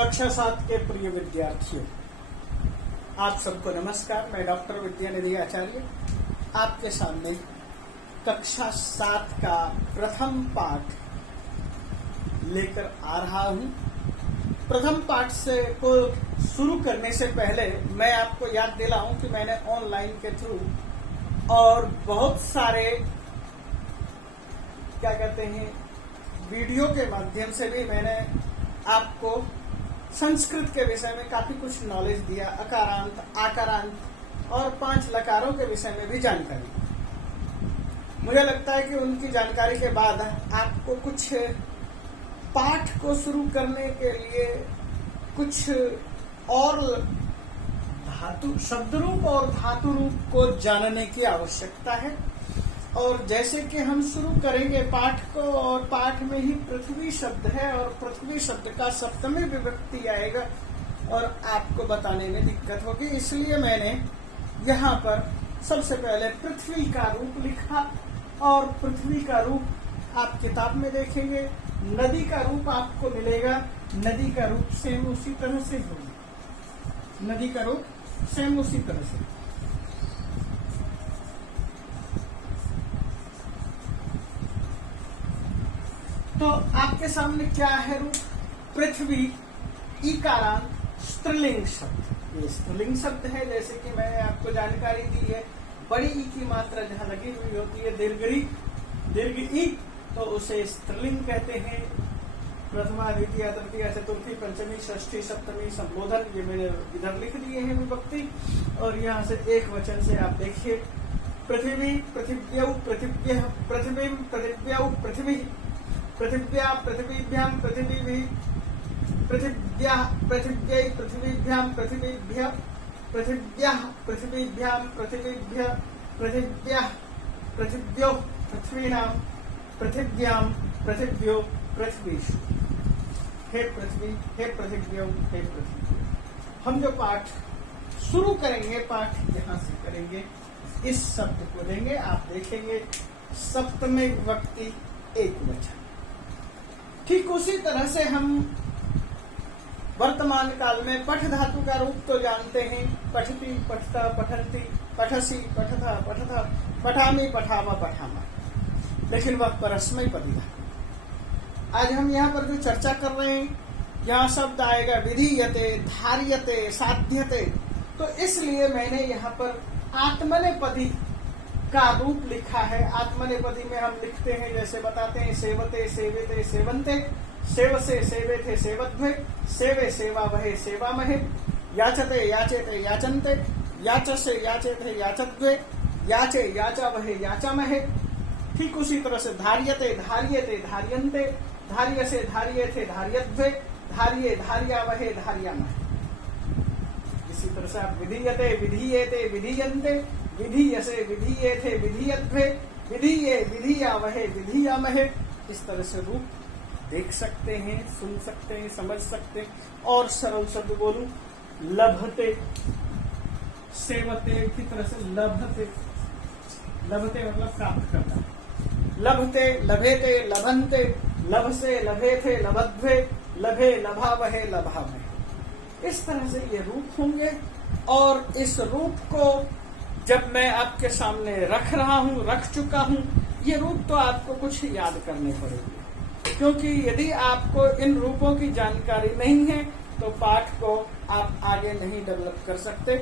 कक्षा 7 के प्रिय विद्यार्थियों, आप सबको नमस्कार। मैं डॉक्टर विद्यानिधि आचार्य आपके सामने कक्षा 7 का प्रथम पाठ लेकर आ रहा हूं। प्रथम पाठ को शुरू करने से पहले मैं आपको याद दिलाऊं कि मैंने ऑनलाइन के थ्रू और बहुत सारे क्या कहते हैं वीडियो के माध्यम से भी मैंने आपको संस्कृत के विषय में काफी कुछ नॉलेज दिया। अकारांत, आकारांत और 5 लकारों के विषय में भी जानकारी। मुझे लगता है कि उनकी जानकारी के बाद आपको कुछ पाठ को शुरू करने के लिए कुछ और धातु शब्द रूप और धातु रूप को जानने की आवश्यकता है। और जैसे कि हम शुरू करेंगे पाठ को, और पाठ में ही पृथ्वी शब्द है और पृथ्वी शब्द का सप्तमी विभक्ति आएगा और आपको बताने में दिक्कत होगी, इसलिए मैंने यहाँ पर सबसे पहले पृथ्वी का रूप लिखा। और पृथ्वी का रूप आप किताब में देखेंगे। नदी का रूप आपको मिलेगा, नदी का रूप सेम उसी तरह से होगा। नदी का रूप सेम उसी तरह से। तो आपके सामने क्या है रूप? पृथ्वी इकारांत स्त्रीलिंग शब्द। ये स्त्रीलिंग शब्द है, जैसे कि मैंने आपको जानकारी दी है। बड़ी ई की मात्रा जहाँ लगी हुई होती है दीर्घ ई, तो उसे स्त्रीलिंग कहते हैं। प्रथमा, द्वितीय, तृतीय, चतुर्थी, पंचमी, षष्ठी, सप्तमी, संबोधन, ये मैंने इधर लिख दिए हैं विभक्ति। और यहाँ से एक वचन से आप देखिए, पृथ्वी, पृथिव्यौ, पृथिव्यः, पृथ्वीं, पृथिव्यौ, पृथ्वी, पृथिव्या, पृथिवीभ्यां, पृथिवीभिः, पृथिव्याः, पृथिव्यै, पृथिवीभ्यां, पृथिवीभ्यः, पृथिव्याः, पृथिवीभ्यां, पृथिवीभ्यः, पृथिव्याः, पृथिव्यो, पृथ्वीनां, पृथिव्यां, पृथिव्यो, पृथ्वीषु। हे पृथ्वी, हे पृथिव्यो, हे पृथ्वी। हम जो पाठ शुरू करेंगे, पाठ यहाँ से करेंगे, इस शब्द को देंगे। आप देखेंगे सप्तमी विभक्ति एक वचन। ठीक उसी तरह से हम वर्तमान काल में पठ धातु का रूप तो जानते हैं। पठती, पठता, पठन्ति, पठसी, पठता, पठथा, पठामि, पठावा, पठामा। लेकिन वह परस्मै पदी धातु। आज हम यहाँ पर जो चर्चा कर रहे हैं, यहाँ शब्द आएगा विधीयते, धार्यते, साध्यते। तो इसलिए मैंने यहाँ पर आत्मनेपदी का रूप लिखा है। आत्मनेपदी में हम लिखते हैं, जैसे बताते हैं, सेवते, सेवेते, सेवन्ते, सेवसे, सेवेथे, सेवध्वे, सेवे, सेवावहे, सेवामहे, याचते, याचेते, याचन्ते, याचसे, याचेथे, याचध्वे, याचे, याचावहे, याचामहे। ठीक उसी तरह से धार्यते, धार्यते, धार्यन्ते, धार्यसे, धार्येथे, धार्यध्वे, धार्ये, धार्यावहे, धार्यामहे। इसी तरह से आप विधीयते, विधीयेते, विधीयन्ते, विधीयसे, विधीयेथे, विधीयध्वे, विधीये, विधीयावहे, विधीयामहे। इस तरह से रूप देख सकते हैं, सुन सकते हैं, समझ सकते हैं। और सरल शब्द बोलूं, लभते, सेवते की तरह से लभते। लभते मतलब प्राप्त करना। लभते, लभेते, लभन्ते, लभसे, लभेथे, लभध्वे, लभे, लभावहे, लभामहे। इस तरह से ये रूप होंगे। और इस रूप को जब मैं आपके सामने रख रहा हूं, रख चुका हूं, ये रूप तो आपको कुछ याद करने पड़ेंगे, क्योंकि यदि आपको इन रूपों की जानकारी नहीं है तो पाठ को आप आगे नहीं डेवलप कर सकते।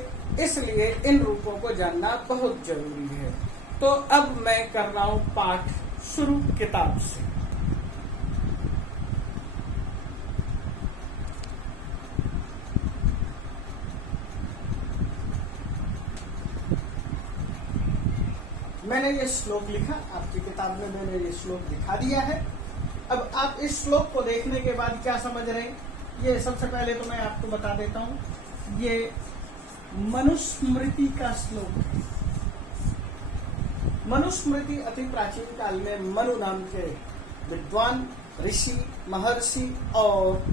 इसलिए इन रूपों को जानना बहुत जरूरी है। तो अब मैं कर रहा हूं पाठ शुरू किताब से। मैंने ये श्लोक लिखा, आपकी किताब में मैंने ये श्लोक दिखा दिया है। अब आप इस श्लोक को देखने के बाद क्या समझ रहे हैं, ये सबसे पहले तो मैं आपको बता देता हूं। ये मनुस्मृति का श्लोक है। मनुस्मृति अति प्राचीन काल में मनु नाम के विद्वान, ऋषि, महर्षि और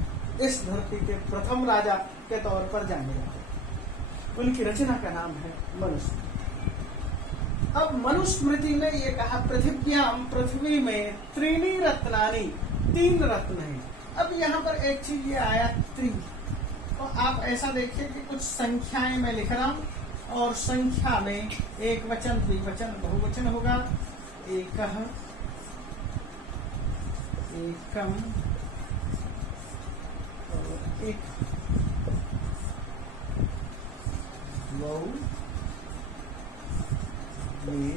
इस धरती के प्रथम राजा के तौर पर जाने जाते। उनकी रचना का नाम है मनुस्मृति। अब मनुस्मृति में ये कहा, पृथिव्याम, पृथ्वी में, त्रीणि रत्नानि, 3 रत्न हैं। अब यहाँ पर एक चीज ये आया त्रि, तो आप ऐसा देखिए कि कुछ संख्याएं मैं लिख रहा हूं और संख्या में एक वचन, द्विवचन, बहुवचन होगा। एकः, एकम और एक, द्वौ, द्वे,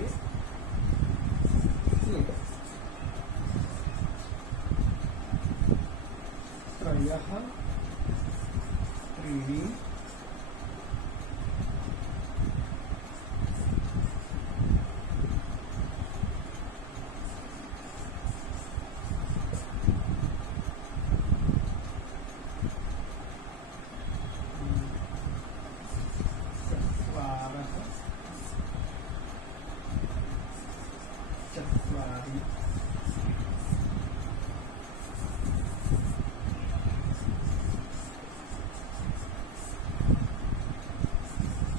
त्रयः, त्रीणि, चत्वारः, चत्वारि,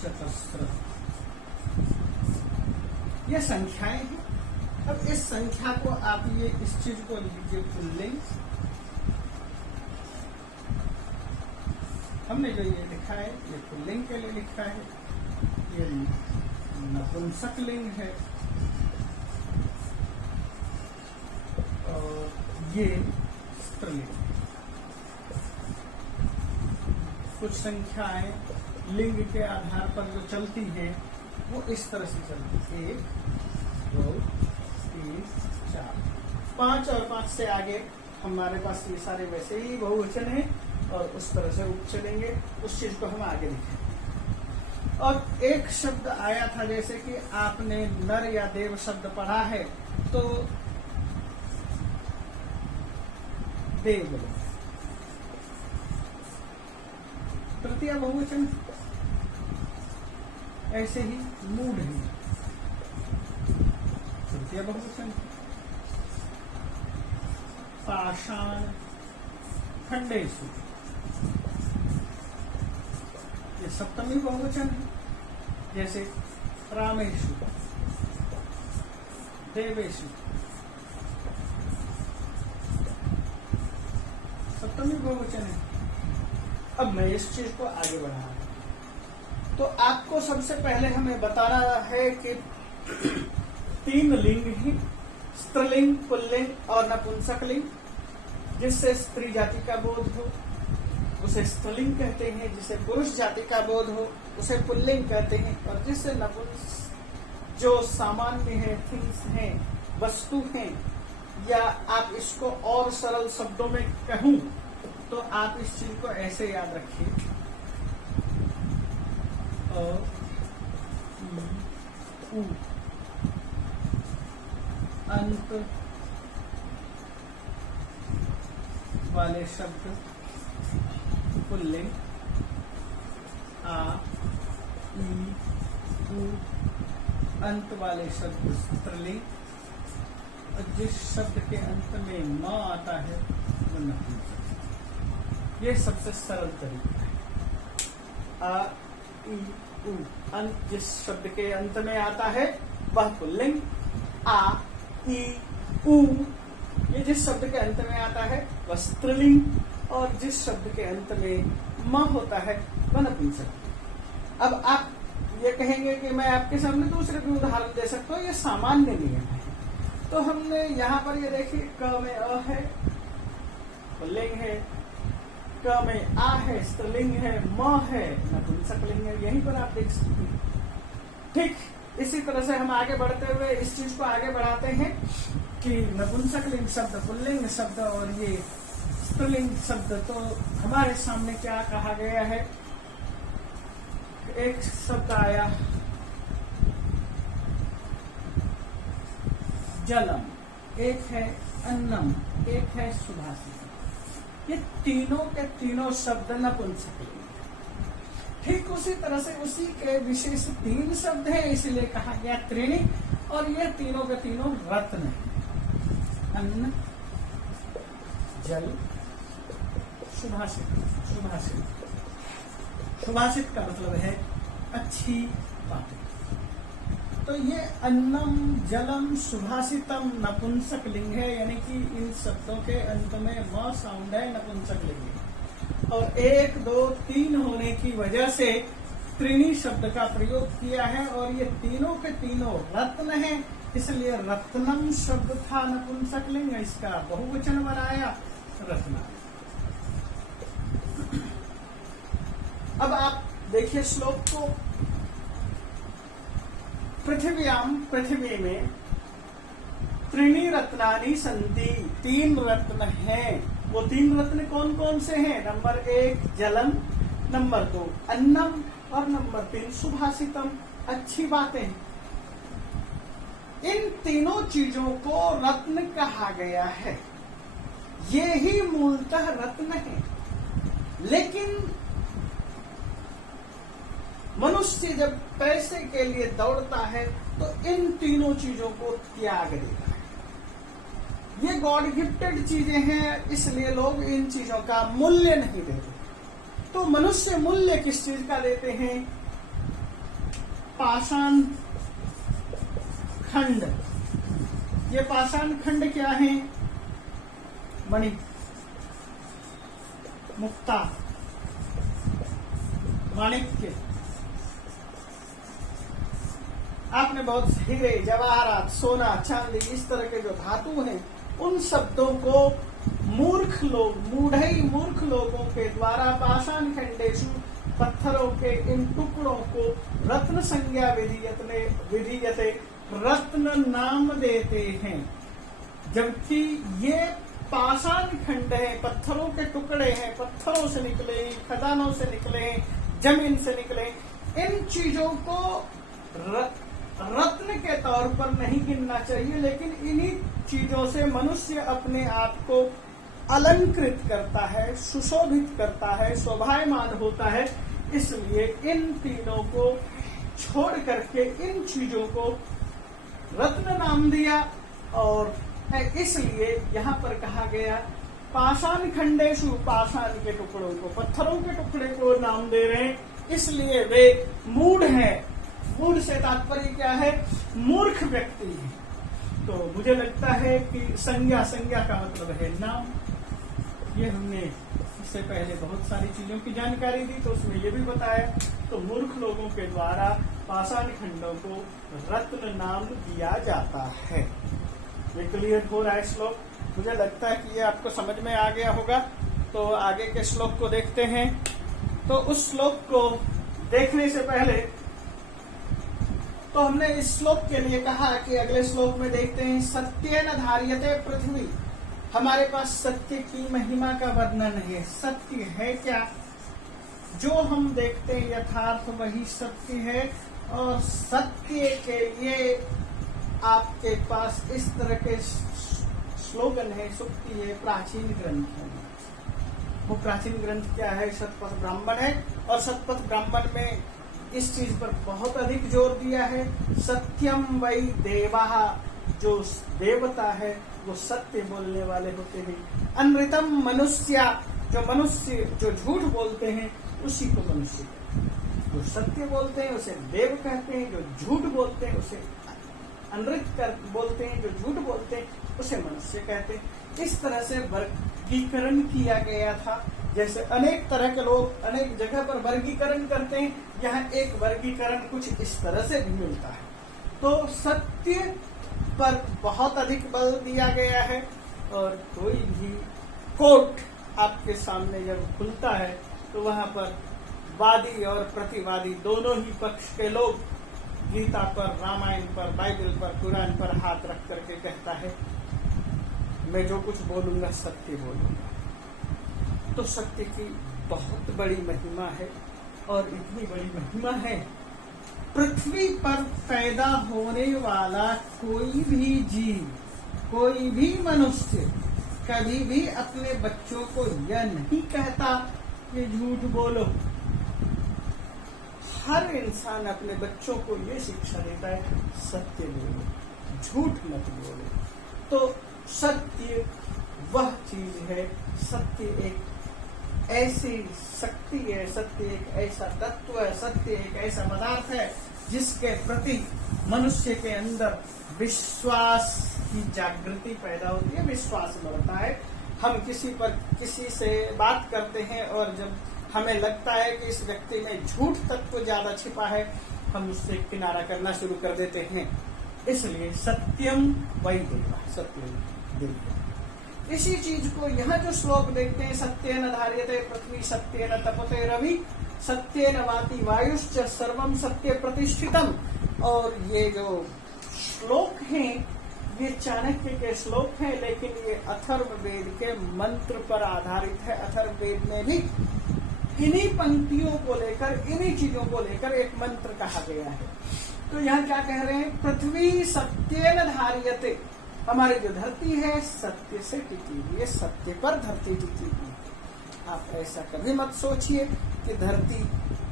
चतस्रः। ये संख्याएं हैं। अब इस संख्या को आप ये इस चीज को लीजिए पुल्लिंग। हमने जो ये लिखा है ये पुल्लिंग के लिए लिखा है, ये नपुंसक लिंग है और ये स्त्रीलिंग। कुछ संख्याएं लिंग के आधार पर जो चलती है वो इस तरह से चलती है, 1, 2, 3, 4, 5 और 5 से आगे हमारे पास ये सारे वैसे ही बहुवचन है और उस तरह से चलेंगे। उस चीज को हम आगे लिखेंगे। और एक शब्द आया था, जैसे कि आपने नर या देव शब्द पढ़ा है तो देव तृतीय बहुवचन, ऐसे ही मूढ़ है तृतीय बहुवचन। पाषाण खंडेषु, ये सप्तमी बहुवचन है। जैसे रामेषु, देवेषु, सप्तमी बहुवचन है। अब मैं इस चीज को आगे बढ़ा रहा हूं। तो आपको सबसे पहले हमें बताना है कि 3 लिंग ही, स्त्रीलिंग, पुल्लिंग और नपुंसक लिंग। जिससे स्त्री जाति का बोध हो उसे स्त्रीलिंग कहते हैं, जिसे पुरुष जाति का बोध हो उसे पुल्लिंग कहते हैं, और जिससे जो सामान्य है, थिंग्स हैं, वस्तु हैं, या आप इसको और सरल शब्दों में कहूं तो आप इस चीज को ऐसे याद रखिए, अ, ई, उ, अंत वाले शब्द पुल्लिंग, आ, ई, उ, अंत वाले शब्द स्त्रीलिंग, और जिस शब्द के अंत में म आता है वो नपुंसक। ये सबसे सरल तरीका है। आ, ई, उ, अंत जिस शब्द के अंत में आता है वह पुल्लिंग, आ, ई, उ ये जिस शब्द के अंत में आता है वह स्त्रीलिंग, और जिस शब्द के अंत में म होता है वह नपुंसक। अब आप ये कहेंगे कि मैं आपके सामने दूसरे भी उदाहरण दे सकता हूँ, ये सामान्य नियम है। तो हमने यहाँ पर ये देखिए, क में अ है, पुल्लिंग है, क में आ है, स्त्रीलिंग है, म है, नपुंसक लिंग है। यहीं पर आप देख सकते हैं। ठीक इसी तरह से हम आगे बढ़ते हुए इस चीज को आगे बढ़ाते हैं कि नपुंसक लिंग शब्द, पुल्लिंग शब्द और ये स्त्रीलिंग शब्द। तो हमारे सामने क्या कहा गया है, एक शब्द आया जलम, एक है अन्नम, एक है सुभाषितम। ये तीनों के तीनों शब्द नपुंसक लिंग। ठीक उसी तरह से उसी के विशेष 3 शब्द हैं, इसलिए कहा गया त्रीणि, और ये तीनों के तीनों रत्न है। अन्न, जल, सुभाषित। सुभाषित सुभाषित का मतलब है अच्छी बातें। तो ये अन्नम, जलम, सुभाषितम नपुंसक लिंग है, यानी कि इन शब्दों के अंत में म साउंड है, नपुंसक लिंग है। और 1, 2, 3 होने की वजह से त्रिणी शब्द का प्रयोग किया है, और ये तीनों के तीनों रत्न हैं, इसलिए रत्नम शब्द था नपुंसकलिंग, इसका बहुवचन बनाया रत्ना। अब आप देखिए श्लोक को। पृथिव्याम, पृथ्वी में त्रीणि रत्नानि सन्ति, 3 रत्न हैं। वो 3 रत्न कौन कौन से हैं? नंबर 1 जलम, नंबर 2 अन्नम, और नंबर 3 सुभाषितम, अच्छी बातें। इन तीनों चीजों को रत्न कहा गया है, ये ही मूलतः रत्न है। लेकिन मनुष्य जब पैसे के लिए दौड़ता है तो इन तीनों चीजों को त्याग देता है। ये गॉड गिफ्टेड चीजें हैं, इसलिए लोग इन चीजों का मूल्य नहीं देते। तो मनुष्य मूल्य किस चीज का देते हैं? पाषाण खंड। ये पाषाण खंड क्या है? मणि, मुक्ता, माणिक्य। आपने बहुत हीरे, जवाहरात, सोना, चांदी, इस तरह के जो धातु हैं, उन शब्दों को मूर्ख लोग, मूर्ख लोगों के द्वारा पाषाण खंडेषु, पत्थरों के इन टुकड़ों को रत्न संज्ञा विधीयते, रत्न नाम देते हैं। जबकि ये पाषाण खंड है, पत्थरों के टुकड़े हैं, पत्थरों से निकले, खदानों से निकले, जमीन से निकले। इन चीजों को रत्न के तौर पर नहीं गिनना चाहिए, लेकिन इन्हीं चीजों से मनुष्य अपने आप को अलंकृत करता है, सुशोभित करता है, शोभायमान होता है। इसलिए इन तीनों को छोड़ करके इन चीजों को रत्न नाम दिया, और इसलिए यहाँ पर कहा गया पाषाण खंडेषु, पाषाण के टुकड़ों को, पत्थरों के टुकड़े को नाम दे रहे हैं, इसलिए वे मूढ़ हैं। मूढ़ से तात्पर्य क्या है? मूर्ख व्यक्ति है। तो मुझे लगता है कि संज्ञा का मतलब है नाम। ये हमने इससे पहले बहुत सारी चीजों की जानकारी दी, तो उसमें ये भी बताया। तो मूर्ख लोगों के द्वारा पाषाण खंडों को रत्न नाम दिया जाता है। ये क्लियर हो रहा है श्लोक? मुझे लगता है कि ये आपको समझ में आ गया होगा। तो आगे के श्लोक को देखते हैं। तो उस श्लोक को देखने से पहले तो हमने इस श्लोक के लिए कहा कि अगले श्लोक में देखते हैं सत्येन धार्यते पृथ्वी। हमारे पास सत्य की महिमा का वर्णन है। सत्य है क्या? जो हम देखते हैं यथार्थ वही सत्य है, और सत्य के लिए आपके पास इस तरह के स्लोगन है, सुक्ति है, प्राचीन ग्रंथ है। वो प्राचीन ग्रंथ क्या है? शतपथ ब्राह्मण है, और शतपथ ब्राह्मण में इस चीज पर बहुत अधिक जोर दिया है। सत्यम वै देवाः, जो देवता है वो सत्य बोलने वाले होते हैं। अनृतम मनुष्य, जो झूठ बोलते हैं उसी को मनुष्य कहते हैं। जो सत्य बोलते हैं उसे देव कहते हैं, जो झूठ बोलते हैं उसे अनृत बोलते हैं, जो झूठ बोलते हैं उसे मनुष्य कहते हैं। इस तरह से वर्गीकरण किया गया था। जैसे अनेक तरह के लोग अनेक जगह पर वर्गीकरण करते हैं, यहाँ एक वर्गीकरण कुछ इस तरह से भी मिलता है। तो सत्य पर बहुत अधिक बल दिया गया है, और कोई भी कोर्ट आपके सामने जब खुलता है तो वहां पर वादी और प्रतिवादी दोनों ही पक्ष के लोग गीता पर, रामायण पर, बाइबल पर, कुरान पर हाथ रख करके कहता है मैं जो कुछ बोलूंगा सत्य बोलूंगा। तो सत्य की बहुत बड़ी महिमा है, और इतनी बड़ी महिमा है, पृथ्वी पर पैदा होने वाला कोई भी जीव, कोई भी मनुष्य कभी भी अपने बच्चों को यह नहीं कहता कि झूठ बोलो। हर इंसान अपने बच्चों को ये शिक्षा देता है सत्य बोलो, झूठ मत बोलो। तो सत्य वह चीज है, सत्य एक ऐसी शक्ति है, सत्य एक ऐसा तत्व है, सत्य एक ऐसा पदार्थ है जिसके प्रति मनुष्य के अंदर विश्वास की जागृति पैदा होती है, विश्वास बढ़ता है। हम किसी से बात करते हैं और जब हमें लगता है कि इस व्यक्ति में झूठ तत्व ज्यादा छिपा है, हम उससे किनारा करना शुरू कर देते हैं। इसलिए सत्यम वैदेव, सत्यम देव। इसी चीज को यहाँ जो श्लोक देखते हैं, सत्येन धार्यते पृथ्वी सत्येन तपते रवि सत्येन वाति वायुश्च सर्वम सत्य प्रतिष्ठितम। और ये जो श्लोक हैं ये चाणक्य के श्लोक हैं, लेकिन ये अथर्ववेद के मंत्र पर आधारित है। अथर्ववेद में भी इन्हीं पंक्तियों को लेकर, इन्हीं चीजों को लेकर एक मंत्र कहा गया है। तो यहाँ क्या कह रहे हैं, पृथ्वी सत्येन धार्यते, हमारी जो धरती है सत्य से टिकी हुई है, सत्य पर धरती टिकी हुई है। आप ऐसा कभी मत सोचिए कि धरती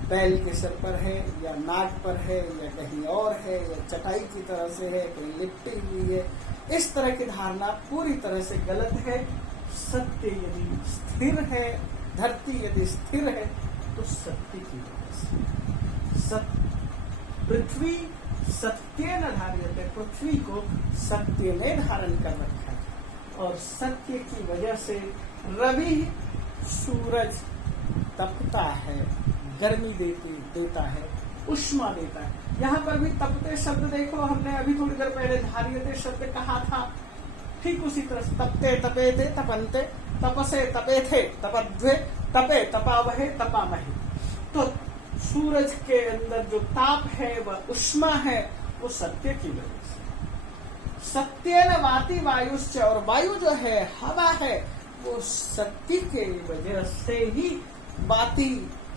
बैल के सर पर है या नाग पर है या कहीं और है या चटाई की तरह से है, कहीं लिपटी हुई है। इस तरह की धारणा पूरी तरह से गलत है। सत्य यदि स्थिर है, धरती यदि स्थिर है तो सत्य की वजह से पृथ्वी सत्य न धार्यते, पृथ्वी को सत्य ने धारण कर रखा है। और सत्य की वजह से रवि, सूरज तपता है, गर्मी देता है, उष्मा देता है। यहाँ पर भी तपते शब्द देखो, हमने अभी थोड़ी देर पहले धार्यते शब्द कहा था, ठीक उसी तरह से तपते तपेते तपन्ते, तपसे तपेथे तपध्वे, तपे तपावहे तपामहे। तो सूरज के अंदर जो ताप है वह उष्मा है, वो सत्य की वजह से। सत्येन वाति वायुश्च, और वायु जो है, हवा है, वो सत्य के वजह से ही वाति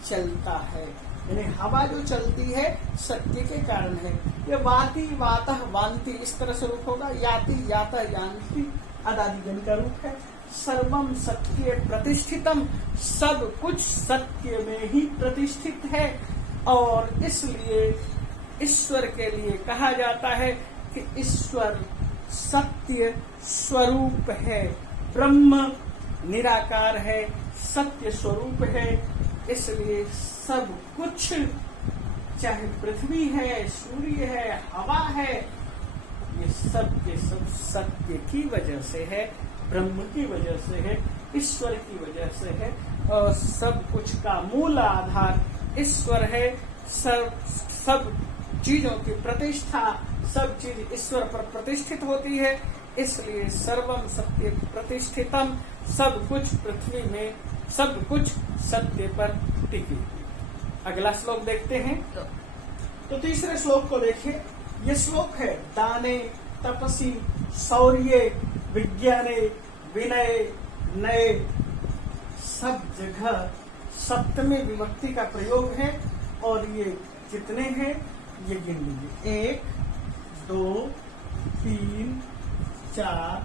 चलता है। यानी हवा जो चलती है सत्य के कारण है। ये वाति वातः वान्ति इस तरह से रूप होगा, याति यातः यान्ति अदादिगण का रूप है। सर्वम सत्य प्रतिष्ठितम, सब कुछ सत्य में ही प्रतिष्ठित है। और इसलिए ईश्वर के लिए कहा जाता है कि ईश्वर सत्य स्वरूप है, ब्रह्म निराकार है, सत्य स्वरूप है। इसलिए सब कुछ, चाहे पृथ्वी है, सूर्य है, हवा है, ये सब के सब सत्य की वजह से है, ब्रह्म की वजह से है, ईश्वर की वजह से है। और सब कुछ का मूल आधार ईश्वर है। सब चीजों की प्रतिष्ठा, सब चीज ईश्वर पर प्रतिष्ठित होती है। इसलिए सर्वम सत्य प्रतिष्ठितम, सब कुछ पृथ्वी में, सब कुछ सत्य पर टिकी। अगला श्लोक देखते हैं। तो तीसरे श्लोक को देखिए। ये श्लोक है, दाने तपसी शौर्ये विज्ञाने विनय नये, सब जगह सप्तमी विभक्ति का प्रयोग है। और ये कितने हैं ये गिन लीजिए, 1 2 3 4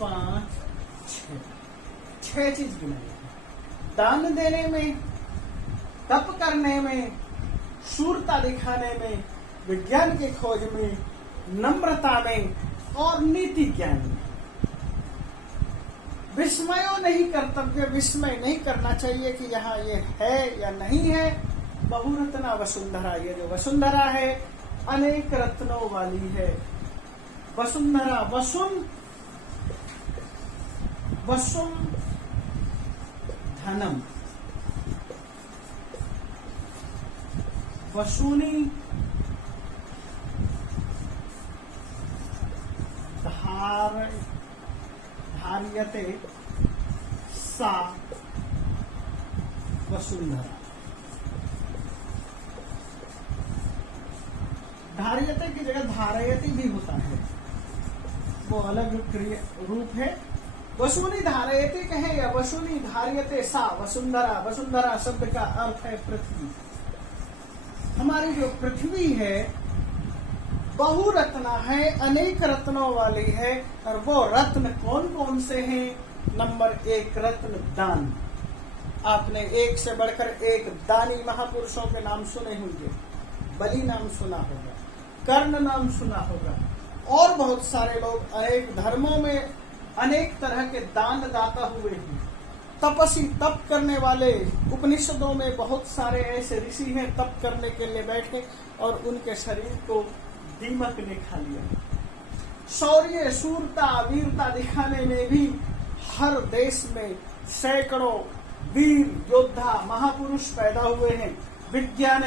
5 6 चीज गिनाई। दान देने में, तप करने में, शूरता दिखाने में, विज्ञान की खोज में, नम्रता में और नीति ज्ञान में। विस्मयो नहीं कर्तव्य, विस्मय नहीं करना चाहिए कि यहाँ ये है या नहीं है। बहुरत्ना वसुंधरा, ये जो वसुंधरा है अनेक रत्नों वाली है। वसुंधरा, वसुम धनम, वसूनी धार्यते सा वसुंधरा। धार्यते की जगह धारयति भी होता है, वो अलग रूप है। वसूनी धारयते कहे या वसूनी धार्यते सा वसुंधरा। वसुंधरा शब्द का अर्थ है पृथ्वी। हमारी जो पृथ्वी है बहुरत्ना है, अनेक रत्नों वाली है। और वो रत्न कौन कौन से हैं? नंबर 1 रत्न दान। आपने एक से बढ़कर एक दानी महापुरुषों के नाम सुने होंगे। बलि नाम सुना होगा, कर्ण नाम सुना होगा, और बहुत सारे लोग अनेक धर्मों में अनेक तरह के दान दाता हुए हैं। तपस्वी, तप करने वाले, उपनिषदों में बहुत सारे ऐसे ऋषि हैं तप करने के लिए बैठे और उनके शरीर को दीमक ने खा लिया। शौर्य, शूरता, वीरता दिखाने में भी हर देश में सैकड़ों वीर योद्धा महापुरुष पैदा हुए हैं। विज्ञान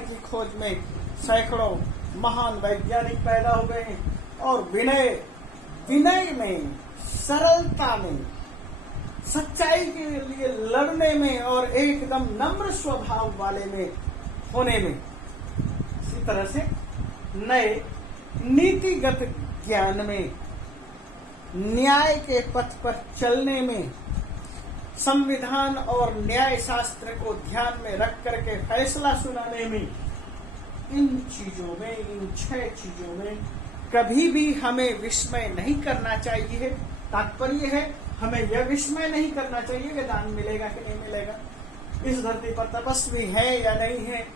की खोज में सैकड़ों महान वैज्ञानिक पैदा हुए हैं और विनय में, सरलता में, सच्चाई के लिए लड़ने में और एकदम नम्र स्वभाव वाले में होने में, इसी तरह से नए नीतिगत ज्ञान में, न्याय के पथ पर चलने में, संविधान और न्याय शास्त्र को ध्यान में रख करके फैसला सुनाने में, इन चीजों में, इन 6 चीजों में कभी भी हमें विस्मय नहीं करना चाहिए। तात्पर्य है हमें यह विस्मय नहीं करना चाहिए कि दान मिलेगा कि नहीं मिलेगा, इस धरती पर तपस्वी है या नहीं है,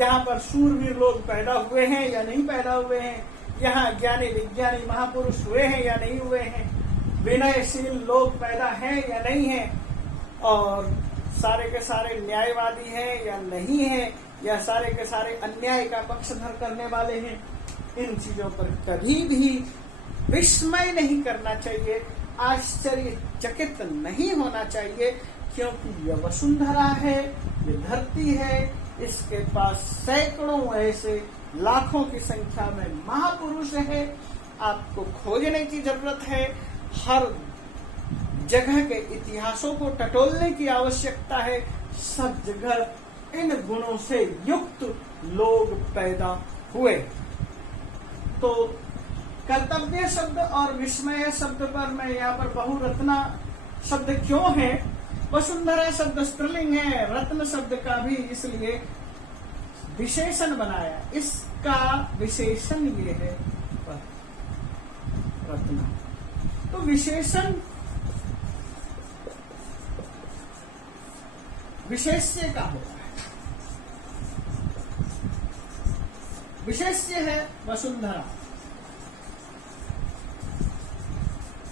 यहाँ पर शूरवीर लोग पैदा हुए हैं या नहीं पैदा हुए हैं, यहाँ ज्ञानी विज्ञानी महापुरुष हुए हैं या नहीं हुए हैं, विनयशील लोग पैदा हैं या नहीं हैं, और सारे के सारे न्यायवादी हैं या नहीं हैं, या सारे के सारे अन्याय का पक्षधर करने वाले हैं। इन चीजों पर कभी भी विस्मय नहीं करना चाहिए, आश्चर्यचकित नहीं होना चाहिए, क्योंकि यह वसुंधरा है, ये धरती है, इसके पास सैकड़ों ऐसे लाखों की संख्या में महापुरुष है। आपको खोजने की जरूरत है, हर जगह के इतिहासों को टटोलने की आवश्यकता है। सब जगह इन गुणों से युक्त लोग पैदा हुए। तो कर्तव्य शब्द और विस्मय शब्द पर मैं यहाँ पर बहुरत्ना शब्द क्यों है, वसुंधरा शब्द स्त्रीलिंग है, रत्न शब्द का भी इसलिए विशेषण बनाया। इसका विशेषण ये है रत्न। तो विशेषण विशेष्य का होता है। विशेष्य है वसुंधरा,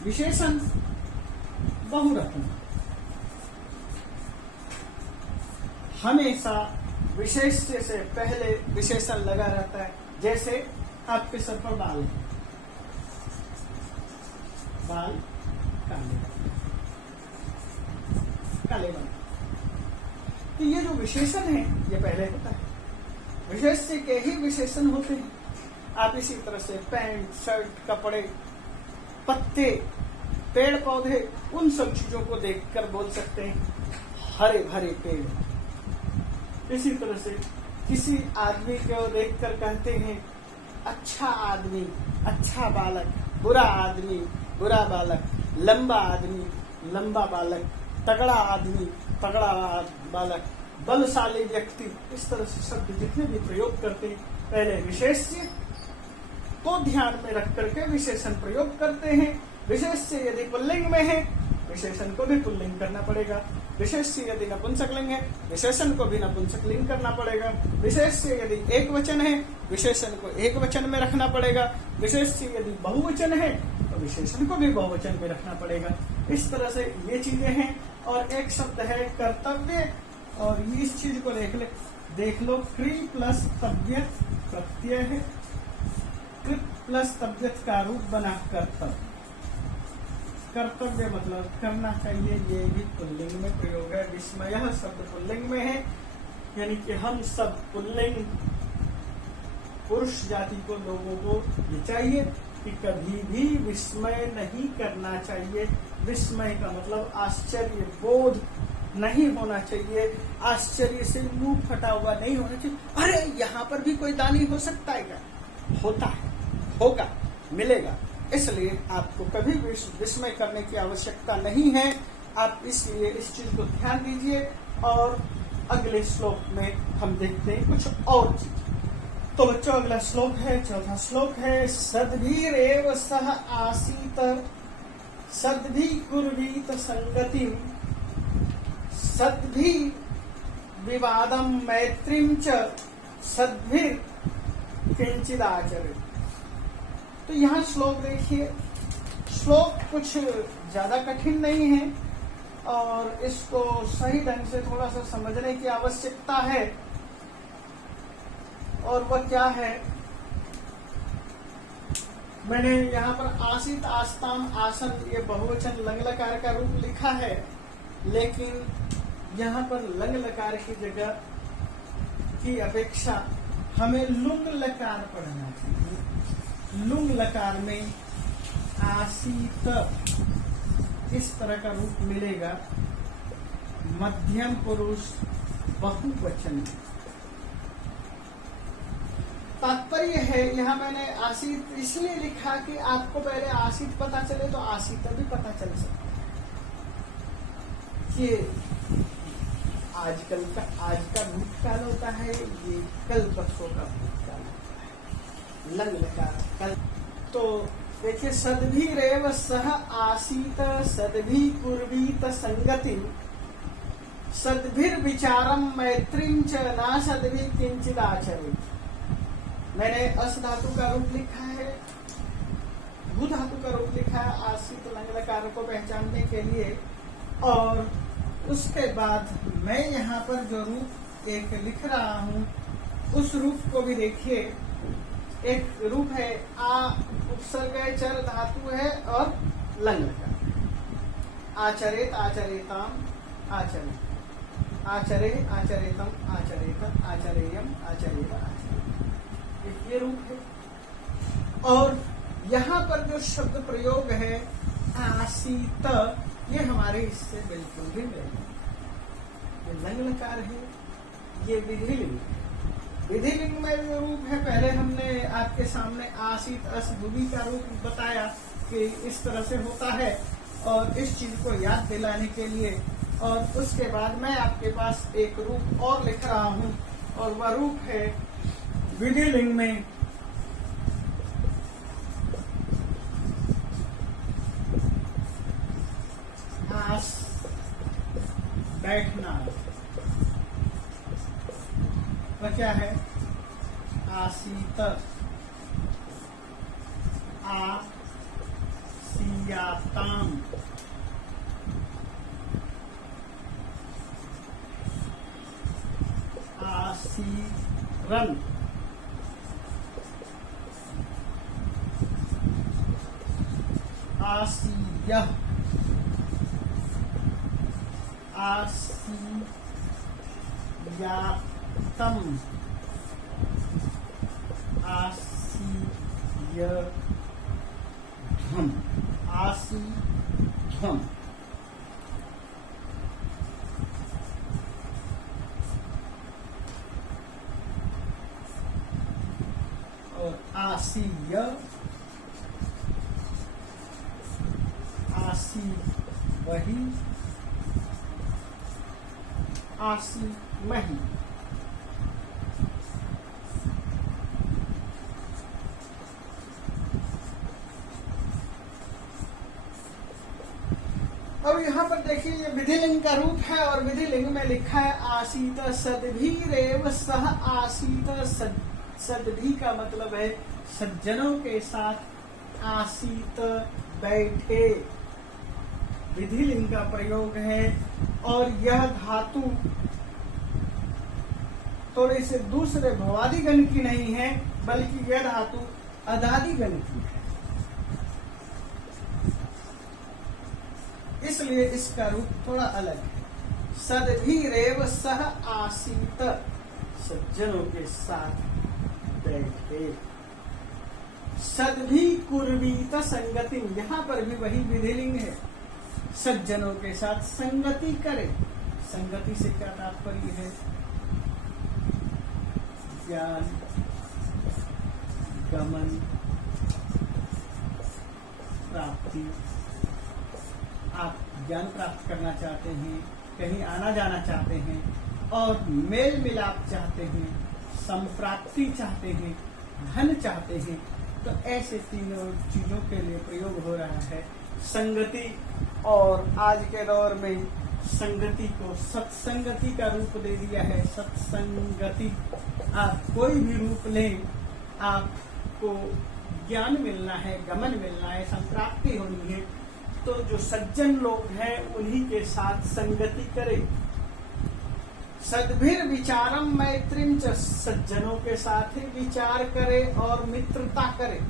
विशेषण बहुरत्न। हमेशा विशेष्य से पहले विशेषण लगा रहता है। जैसे आपके सर पर बाल है, बाल काले काले बाल, तो ये जो विशेषण है ये पहले होता है। विशेष्य के ही विशेषण होते हैं। आप इसी तरह से पैंट, शर्ट, कपड़े, पत्ते, पेड़ पौधे, उन सब चीजों को देखकर बोल सकते हैं हरे भरे पेड़। इसी तरह से किसी आदमी को देखकर कहते हैं अच्छा आदमी, अच्छा बालक, बुरा आदमी, बुरा बालक, लंबा आदमी, लंबा बालक, तगड़ा आदमी, तगड़ा बालक, बलशाली व्यक्ति। इस तरह से शब्द जितने भी प्रयोग करते हैं पहले विशेष्य को ध्यान में रख करके विशेषण प्रयोग करते हैं। विशेष्य यदि पुल्लिंग में है, विशेषण को भी पुल्लिंग करना पड़ेगा। विशेष्य यदि नपुंसकलिंग है, विशेषण को भी नपुंसकलिंग करना पड़ेगा। विशेष्य यदि एक वचन है, विशेषण को एक वचन में रखना पड़ेगा। विशेष्य यदि बहुवचन है तो विशेषण को भी बहुवचन में रखना पड़ेगा। इस तरह से ये चीजें हैं। और एक शब्द है कर्तव्य, और इस चीज को देख लो, क्रि प्लस तव्यत प्रत्यय है, कृत प्लस तव्यत का रूप बना कर्तव्य। कर्तव्य मतलब करना चाहिए, ये भी पुल्लिंग में प्रयोग है। विस्मय शब्द पुल्लिंग में है, यानी कि हम सब पुल्लिंग पुरुष जाति को, लोगों को ये चाहिए कि कभी भी विस्मय नहीं करना चाहिए। विस्मय का मतलब आश्चर्य बोध नहीं होना चाहिए, आश्चर्य से मुंह फटा हुआ नहीं होना चाहिए। अरे यहाँ पर भी कोई दानी हो सकता है क्या? होता है, होगा, मिलेगा। इसलिए आपको कभी भी विस्मय करने की आवश्यकता नहीं है। आप इसलिए इस चीज को ध्यान दीजिए। और अगले श्लोक में हम देखते हैं कुछ और चीज। तो बच्चों अगला श्लोक है, चौथा श्लोक है, सद्भिर एव सह आसीत सद्भि कुर्वीत संगतिम सद्भि विवादम मैत्रीम च सद्भिर किंचिद आचरित। तो यहाँ श्लोक देखिए, श्लोक कुछ ज्यादा कठिन नहीं है और इसको सही ढंग से थोड़ा सा समझने की आवश्यकता है। और वह क्या है मैंने यहाँ पर आसित, आस्ताम, आसन ये बहुवचन लंग लकार का रूप लिखा है, लेकिन यहाँ पर लंग लकार की जगह की अपेक्षा हमें लुंग लकार पढ़ना चाहिए। लुंग लकार में आसीत इस तरह का रूप मिलेगा मध्यम पुरुष बहुवचन। तात्पर्य है, यहाँ मैंने आसित इसलिए लिखा कि आपको पहले आसित पता चले तो आसित भी पता चल सकता है कि आजकल का आज का भूतकाल होता है, ये कल परसों का भूतकाल होता है। लंग लकार कल। तो देखिए, सद्भि रेव सह आसीत सद्भि कुर्वीत संगति सद्भिर विचारम मैत्रीं च ना सद्भि किंचिद आचरेत्। मैंने अस धातु का रूप लिखा है, भू धातु का रूप लिखा है आसित लंग लकार को पहचानने के लिए। और उसके बाद मैं यहाँ पर जो रूप एक लिख रहा हूँ, उस रूप को भी देखिए। एक रूप है आ उपसर्ग चर धातु है और लंग लकार। आचरेत, आचरेताम, आचरे, आचरे, आचरेतम, आचरेत, आचरेयम, आचरेत, आचरे, ये रूप है। और यहाँ पर जो शब्द प्रयोग है आसीत, ये हमारे इससे बिल्कुल भी नहीं। ये लंग लकार है, ये विधिलिंग है। विधिलिंग में जो रूप है, पहले हमने आपके सामने आसीत असभुवि का रूप बताया कि इस तरह से होता है, और इस चीज को याद दिलाने के लिए। और उसके बाद मैं आपके पास एक रूप और लिख रहा हूँ, और वह रूप है विधिलिंग में आस बैठना। वह क्या है? आसीत, आसियाताम, आसीरन, आसीयः, आसीयातम, आसीयध्वम, आसीध्वम। और आसीय, आसी वही, आसी मही। अब यहाँ पर देखिए, ये विधिलिंग का रूप है, और विधिलिंग में लिखा है आसीत सद्भिरेव सह आसीत। सद्भि का मतलब है सज्जनों के साथ आसीत बैठे, विधिलिंग का प्रयोग है। और यह धातु थोड़े से दूसरे भवादि गण की नहीं है, बल्कि यह धातु अदादि गण की है, इसलिए इसका रूप थोड़ा अलग है। सद्भिरेव सह आसीत, सज्जनों के साथ बैठे। सद्भि कुर्वीत संगति, यहाँ पर भी वही विधिलिंग है, सज्जनों के साथ संगति करे। संगति से क्या तात्पर्य है? ज्ञान, गमन, प्राप्ति। आप ज्ञान प्राप्त करना चाहते हैं, कहीं आना जाना चाहते हैं, और मेल मिलाप चाहते हैं, संप्राप्ति चाहते हैं, धन चाहते हैं, तो ऐसे तीनों चीजों के लिए प्रयोग हो रहा है संगति। और आज के दौर में संगति को सत्संगति का रूप दे दिया है। सत्संगति, आप कोई भी रूप लें, आपको ज्ञान मिलना है, गमन मिलना है, संप्राप्ति होनी है, तो जो सज्जन लोग हैं उन्हीं के साथ संगति करें। सद्भिर विचारम मैत्रीं च, सज्जनों के साथ ही विचार करे और मित्रता करे।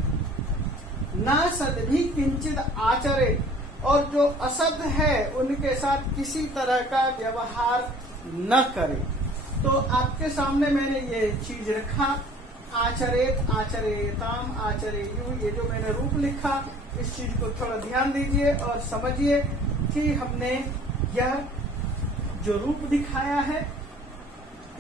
ना सद भी किंचित आचरे, और जो असद है उनके साथ किसी तरह का व्यवहार न करे। तो आपके सामने मैंने ये चीज रखा, आचरेत, आचरेताम, आचरेयु, ये जो मैंने रूप लिखा, इस चीज को थोड़ा ध्यान दीजिए और समझिए कि हमने यह जो रूप दिखाया है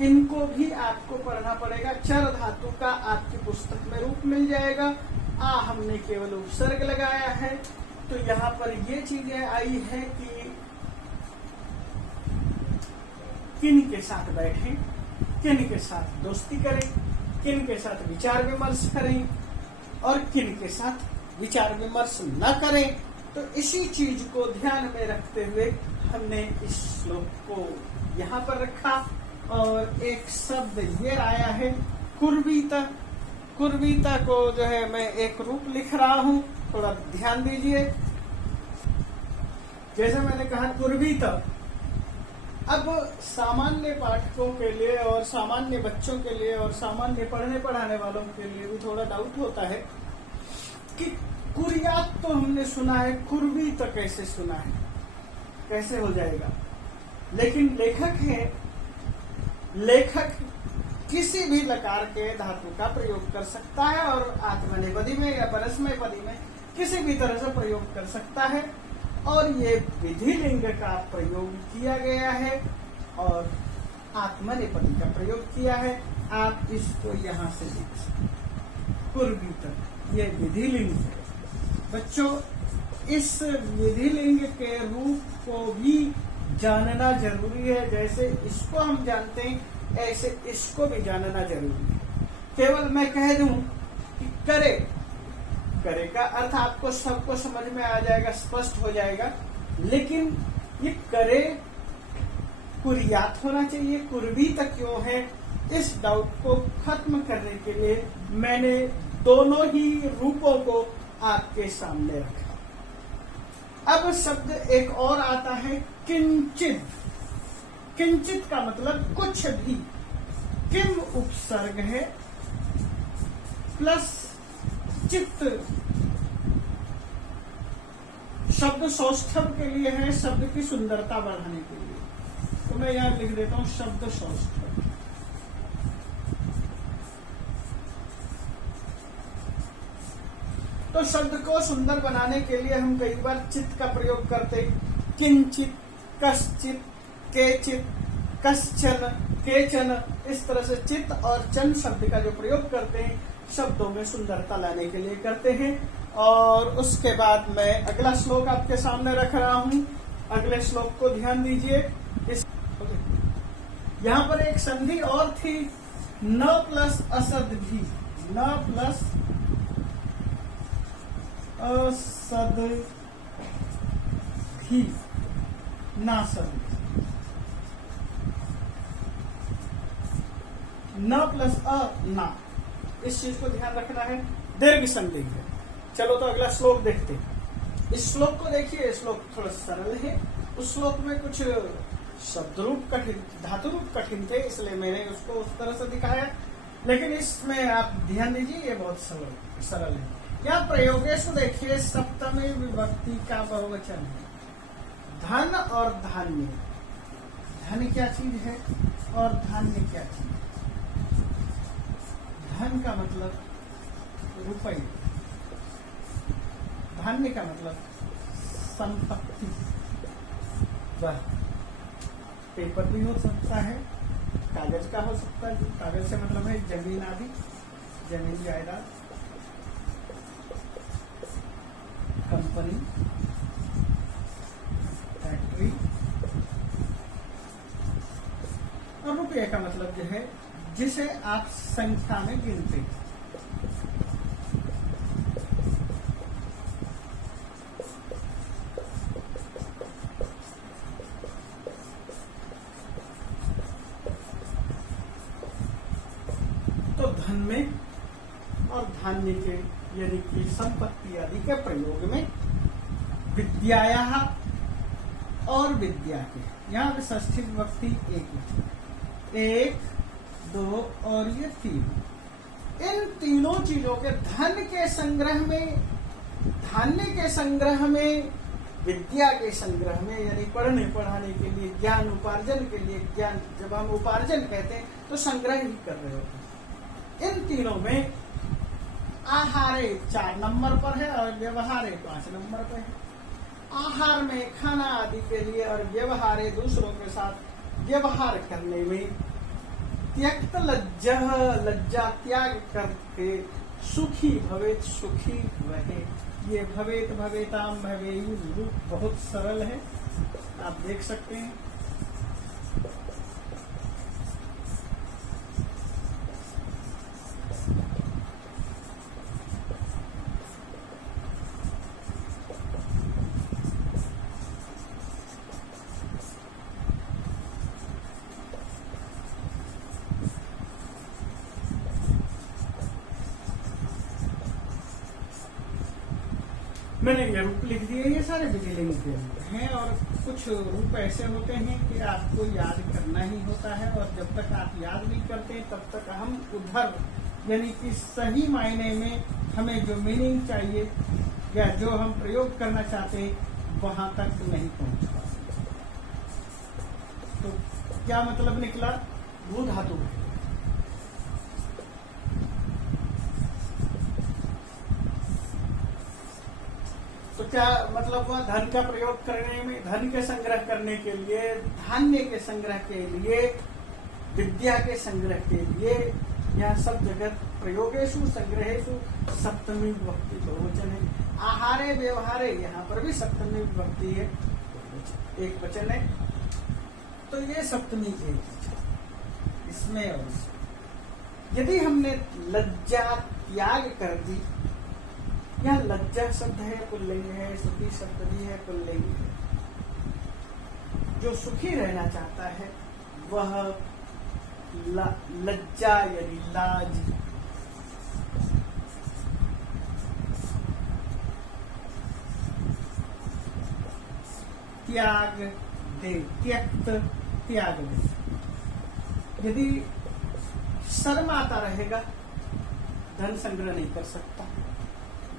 इनको भी आपको पढ़ना पड़ेगा। चर धातु का आपकी पुस्तक में रूप मिल जाएगा। हमने केवल उपसर्ग लगाया है। तो यहाँ पर ये चीजें आई है कि किन के साथ बैठें, किन के साथ दोस्ती करें, किन के साथ विचार विमर्श करें और किन के साथ विचार विमर्श न करें। तो इसी चीज को ध्यान में रखते हुए हमने इस श्लोक को यहाँ पर रखा। और एक शब्द ये आया है कुर्वीता। कुर्वीता को जो है मैं एक रूप लिख रहा हूं, थोड़ा ध्यान दीजिए। जैसे मैंने कहा कुर्वीता, अब सामान्य पाठकों के लिए और सामान्य बच्चों के लिए और सामान्य पढ़ने पढ़ाने वालों के लिए भी थोड़ा डाउट होता है कि कुरियात तो हमने सुना है, कुर्वीता कैसे सुना है, कैसे हो जाएगा। लेकिन लेखक किसी भी लकार के धातु का प्रयोग कर सकता है और आत्मनेपदी में या परस्मैपदी में किसी भी तरह से प्रयोग कर सकता है। और ये विधिलिंग का प्रयोग किया गया है और आत्मनेपदी का प्रयोग किया है। आप इसको यहाँ से देख सकते, कुर्वीता, ये विधिलिंग है। बच्चों, इस विधिलिंग के रूप को भी जानना जरूरी है। जैसे इसको हम जानते हैं ऐसे इसको भी जानना जरूरी है। केवल मैं कह दूं कि करे, करे का अर्थ आपको सबको समझ में आ जाएगा, स्पष्ट हो जाएगा। लेकिन ये करे कुरियात होना चाहिए, कुर्वीता क्यों है, इस डाउट को खत्म करने के लिए मैंने दोनों ही रूपों को आपके सामने रखा। अब शब्द एक और आता है किंचित। किंचित का मतलब कुछ भी। किम उपसर्ग है प्लस चित्त, शब्द सौष्ठव के लिए है, शब्द की सुंदरता बढ़ाने के लिए। तो मैं यहां लिख देता हूं शब्द सौष्ठव। तो शब्द को सुंदर बनाने के लिए हम कई बार चित्त का प्रयोग करते, किंचित, कश्चित, केचित, कश्चन, केचन, इस तरह से चित्त और चन शब्द का जो प्रयोग करते हैं शब्दों में सुंदरता लाने के लिए करते हैं। और उसके बाद मैं अगला श्लोक आपके सामने रख रहा हूं। अगले श्लोक को ध्यान दीजिए। यहाँ पर एक संधि और थी, न प्लस असद भी, न प्लस असद भी, नासद, न प्लस अ ना, इस चीज को ध्यान रखना है। दीर्घ संधि है। चलो तो अगला श्लोक देखते हैं। इस श्लोक को देखिए, श्लोक थोड़ा सरल है। उस श्लोक में कुछ शब्द रूप कठिन, धातु रूप कठिन थे, इसलिए मैंने उसको उस तरह से दिखाया। लेकिन इसमें आप ध्यान दीजिए, ये बहुत सरल है। यहाँ प्रयोगेश देखिए, सप्तमी विभक्ति का बहुवचन है, धन और धान्य। धन क्या चीज है और धान्य क्या चीज है? धन का मतलब रुपये, धान्य का मतलब संपत्ति। वह पेपर भी हो सकता है, कागज का हो सकता है, कागज से मतलब है जमीन आदि, जमीन जायदाद, कंपनी, फैक्ट्री। और रुपये का मतलब जो है जिसे आप संख्या में गिनते हैं। तो धन में और धान्य के यानी कि संपत्ति आदि के प्रयोग में विद्याया और विद्या के, यहाँ षष्ठी विभक्ति एक, दो और ये तीन, इन तीनों चीजों के धन के संग्रह में धान्य के संग्रह में, विद्या के संग्रह में, यानी पढ़ने पढ़ाने के लिए, ज्ञान उपार्जन के लिए, ज्ञान जब हम उपार्जन कहते हैं तो संग्रह ही कर रहे होते हैं। इन तीनों में आहारे 4 नंबर पर है और व्यवहारे 5 नंबर पर है। आहार में खाना आदि के लिए और व्यवहारे दूसरों के साथ व्यवहार करने में त्यक्त लज्जा त्याग करके सुखी भवेत सुखी रहे। ये भवेत भवेताम भवेयु रूप बहुत सरल है, आप देख सकते हैं। मैंने ये रूप लिख दिए, ये सारे विधिलिंग के हैं और कुछ रूप ऐसे होते हैं कि आपको याद करना ही होता है और जब तक आप याद नहीं करते तब तक हम उधर, यानी कि सही मायने में हमें जो मीनिंग चाहिए या जो हम प्रयोग करना चाहते हैं वहां तक नहीं पहुंच पाते। तो क्या मतलब निकला? भू धातु है। तो क्या मतलब हुआ? धन का प्रयोग करने में, धन के संग्रह करने के लिए, धान्य के संग्रह के लिए, विद्या के संग्रह के लिए, यह सब जगह प्रयोगेशु संग्रहेशु सप्तमी विभक्ति बहुवचन है। आहारे व्यवहारे, यहाँ पर भी सप्तमी विभक्ति है, एक वचन है। तो ये सप्तमी के इसमें और इसमें। यदि हमने लज्जा त्याग कर दी, यह लज्जा शब्द है पुल्लिंग है, सुखी शब्द भी है पुल्लिंग है। जो सुखी रहना चाहता है वह लज्जा यानी लाज, त्याग दे, त्यक्त त्याग दे। यदि शर्म आता रहेगा धन संग्रह नहीं कर सकता,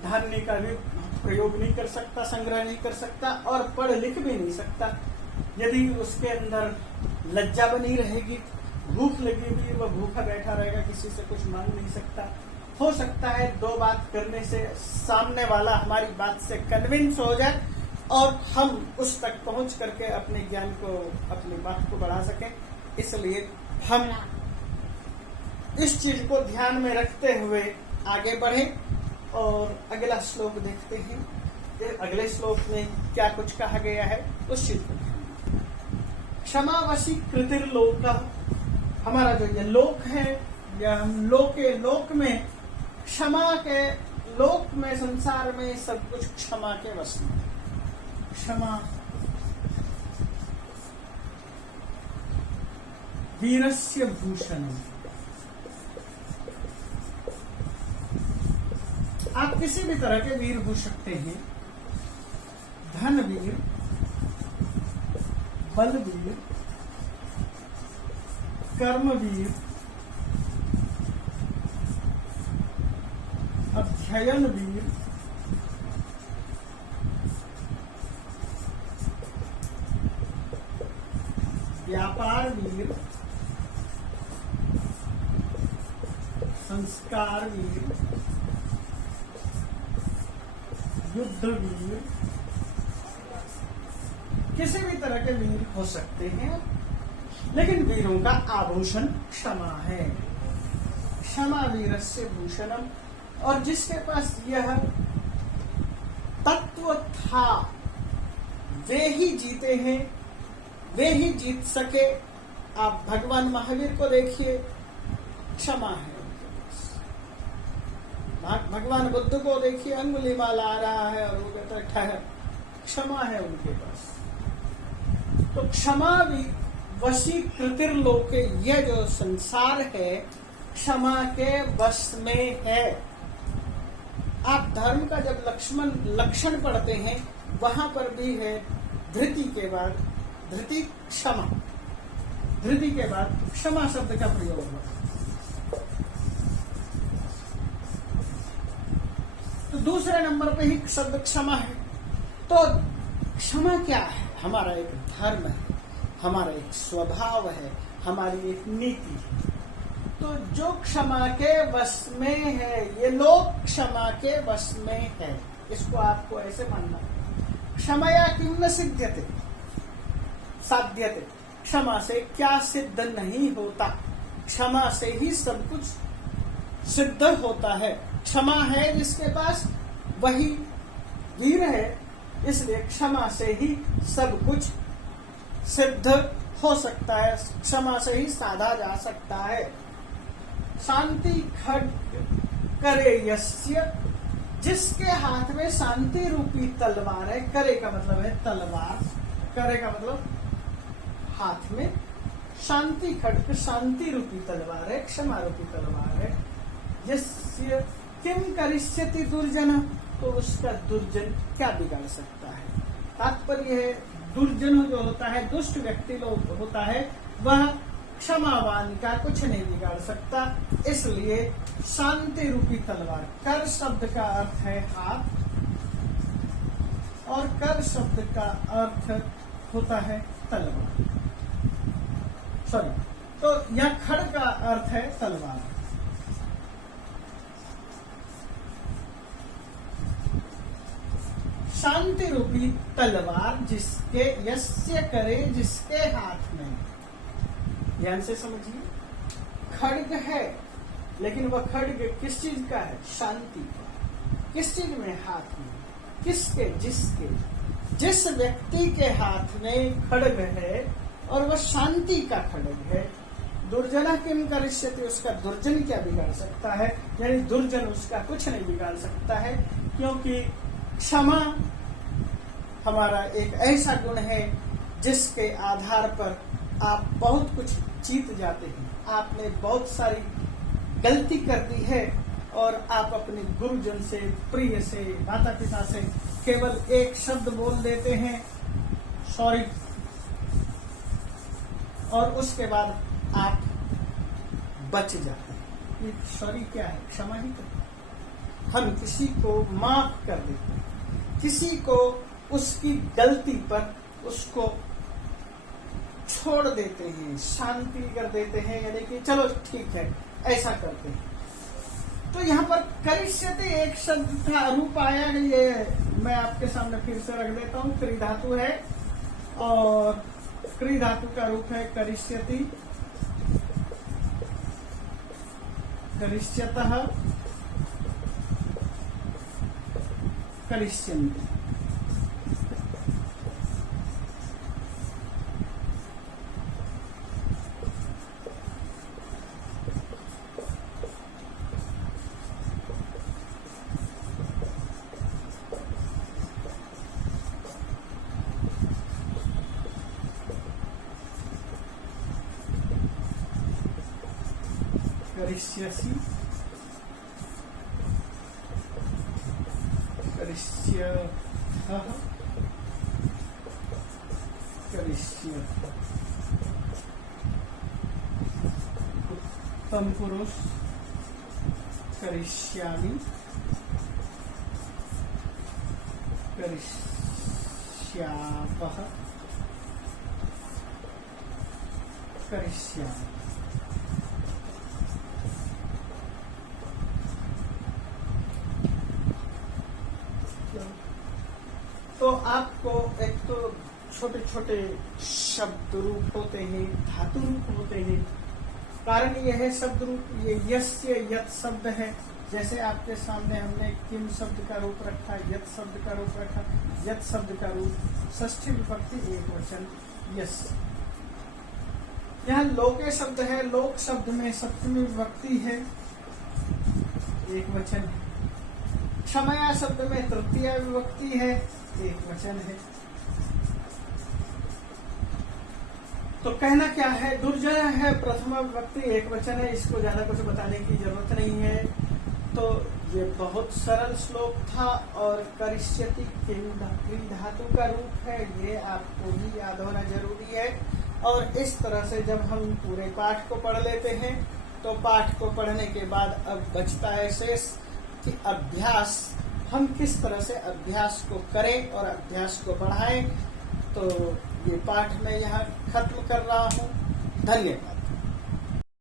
धान्य का भी प्रयोग नहीं कर सकता, संग्रह नहीं कर सकता और पढ़ लिख भी नहीं सकता। यदि उसके अंदर लज्जा बनी रहेगी, भूख लगी हुई, वह भूखा बैठा रहेगा, किसी से कुछ मांग नहीं सकता। हो सकता है 2 बात करने से सामने वाला हमारी बात से कन्विंस हो जाए और हम उस तक पहुंच करके अपने ज्ञान को, अपनी बात को बढ़ा सकें। इसलिए हम इस चीज को ध्यान में रखते हुए आगे बढ़ें और अगला श्लोक देखते हैं। अगले श्लोक में क्या कुछ कहा गया है उस चीज को। क्षमावशी कृतिर्लोक, हमारा जो ये लोक है, या हम लोक में, क्षमा के लोक में, संसार में सब कुछ क्षमा के वश में। क्षमा वीरस्य भूषणम्। आप किसी भी तरह के वीर हो सकते हैं, धनवीर, बलवीर, कर्मवीर, अध्ययन वीर, व्यापार वीर, संस्कार वीर, युद्ध वीर, किसी भी तरह के वीर हो सकते हैं। लेकिन वीरों का आभूषण क्षमा है। क्षमा वीरस्य भूषणम। और जिसके पास यह तत्व था वे ही जीते हैं, वे ही जीत सके। आप भगवान महावीर को देखिए, क्षमा है उनके पास। भगवान बुद्ध को देखिए, अंगुलीमाल आ रहा है और वो कहता है ठहर, क्षमा है उनके पास। तो क्षमा भी वशी कृतिर्लोके, यह जो संसार है क्षमा के वश में है। आप धर्म का जब लक्षण पढ़ते हैं वहां पर भी है धृति के बाद धृति, क्षमा, धृति के बाद क्षमा शब्द का प्रयोग हुआ। तो दूसरे नंबर पे ही शब्द क्षमा है। तो क्षमा क्या है? हमारा एक धर्म है, हमारा एक स्वभाव है, हमारी एक नीति है। तो जो क्षमा के वश में है, ये लोग क्षमा के वश में है, इसको आपको ऐसे मानना है। क्षमया किम न सिद्ध्यते साध्यते, क्षमा से क्या सिद्ध नहीं होता, क्षमा से ही सब कुछ सिद्ध होता है। क्षमा है जिसके पास वही वीर है, इसलिए क्षमा से ही सब कुछ सिद्ध हो सकता है, क्षमा से ही साधा जा सकता है। शांति खड्ग करे यस्य, जिसके हाथ में शांति रूपी तलवार है। करे का मतलब है तलवार, करे का मतलब हाथ में शांति खड्ग, शांति रूपी तलवार है, क्षमा रूपी तलवार है। यस्य किम करिष्यति दुर्जन, तो उसका दुर्जन क्या बिगाड़ सकता है। तात्पर्य है दुर्जन जो होता है, दुष्ट व्यक्ति लोग होता है, वह क्षमावान का कुछ नहीं बिगाड़ सकता। इसलिए शांति रूपी तलवार, कर शब्द का अर्थ है हाथ और कर शब्द का अर्थ होता है तलवार, सॉरी, तो यह खड्ग का अर्थ है तलवार। शांति रूपी तलवार जिसके, यस्य करे जिसके हाथ में, ध्यान से समझिए, खड्ग है, लेकिन वह खड्ग किस चीज का है? शांति का। किस चीज में? हाथ में। किसके? जिसके, जिस व्यक्ति के हाथ में खड्ग है और वह शांति का खड्ग है। दुर्जना किम करिष्यति, उसका दुर्जन क्या बिगाड़ सकता है, यानी दुर्जन उसका कुछ नहीं बिगाड़ सकता है, क्योंकि क्षमा हमारा एक ऐसा गुण है जिसके आधार पर आप बहुत कुछ जीत जाते हैं। आपने बहुत सारी गलती कर दी है और आप अपने गुरुजन से, प्रिय से, माता पिता से केवल एक शब्द बोल देते हैं सॉरी, और उसके बाद आप बच जाते हैं। ये सॉरी क्या है? क्षमा ही करते हैं। हम किसी को माफ कर देते हैं, किसी को उसकी गलती पर उसको छोड़ देते हैं, शांति कर देते हैं, यानी कि चलो ठीक है ऐसा करते हैं। तो यहाँ पर करिष्यते एक शब्द का रूप आया, ये मैं आपके सामने फिर से रख देता हूँ। क्री धातु है और क्री धातु का रूप है करिष्यति, करिष्यतः, करिष्यन्ति। करिष्यसि, करिष्यः, करिष्यत्। उत्तम पुरुष करिष्यामि, करिष्यापः, करिष्यामि। तो आपको एक तो छोटे छोटे शब्द रूप होते हैं, धातु रूप होते हैं। कारण यह है शब्द रूप, ये यस्य यत् शब्द है। जैसे आपके सामने हमने किम शब्द का रूप रखा, यत् शब्द का रूप रखा। यत् शब्द का रूप षष्ठी विभक्ति एक वचन यस। यहाँ लोके शब्द है, लोक शब्द में सप्तमी विभक्ति है, एक वचन है। क्षमया शब्द में तृतीय विभक्ति है, एक वचन है। तो कहना क्या है? दुर्जन है प्रथमा विभक्ति, एक वचन है, इसको ज्यादा कुछ बताने की जरूरत नहीं है। तो ये बहुत सरल श्लोक था और करिष्यति किम धातु का रूप है, ये आपको भी याद होना जरूरी है। और इस तरह से जब हम पूरे पाठ को पढ़ लेते हैं तो पाठ को पढ़ने के बाद अब बचता है शेष कि अभ्यास हम किस तरह से अभ्यास को करें और अभ्यास को बढ़ाएं। तो ये पाठ मैं यहाँ खत्म कर रहा हूँ। धन्यवाद।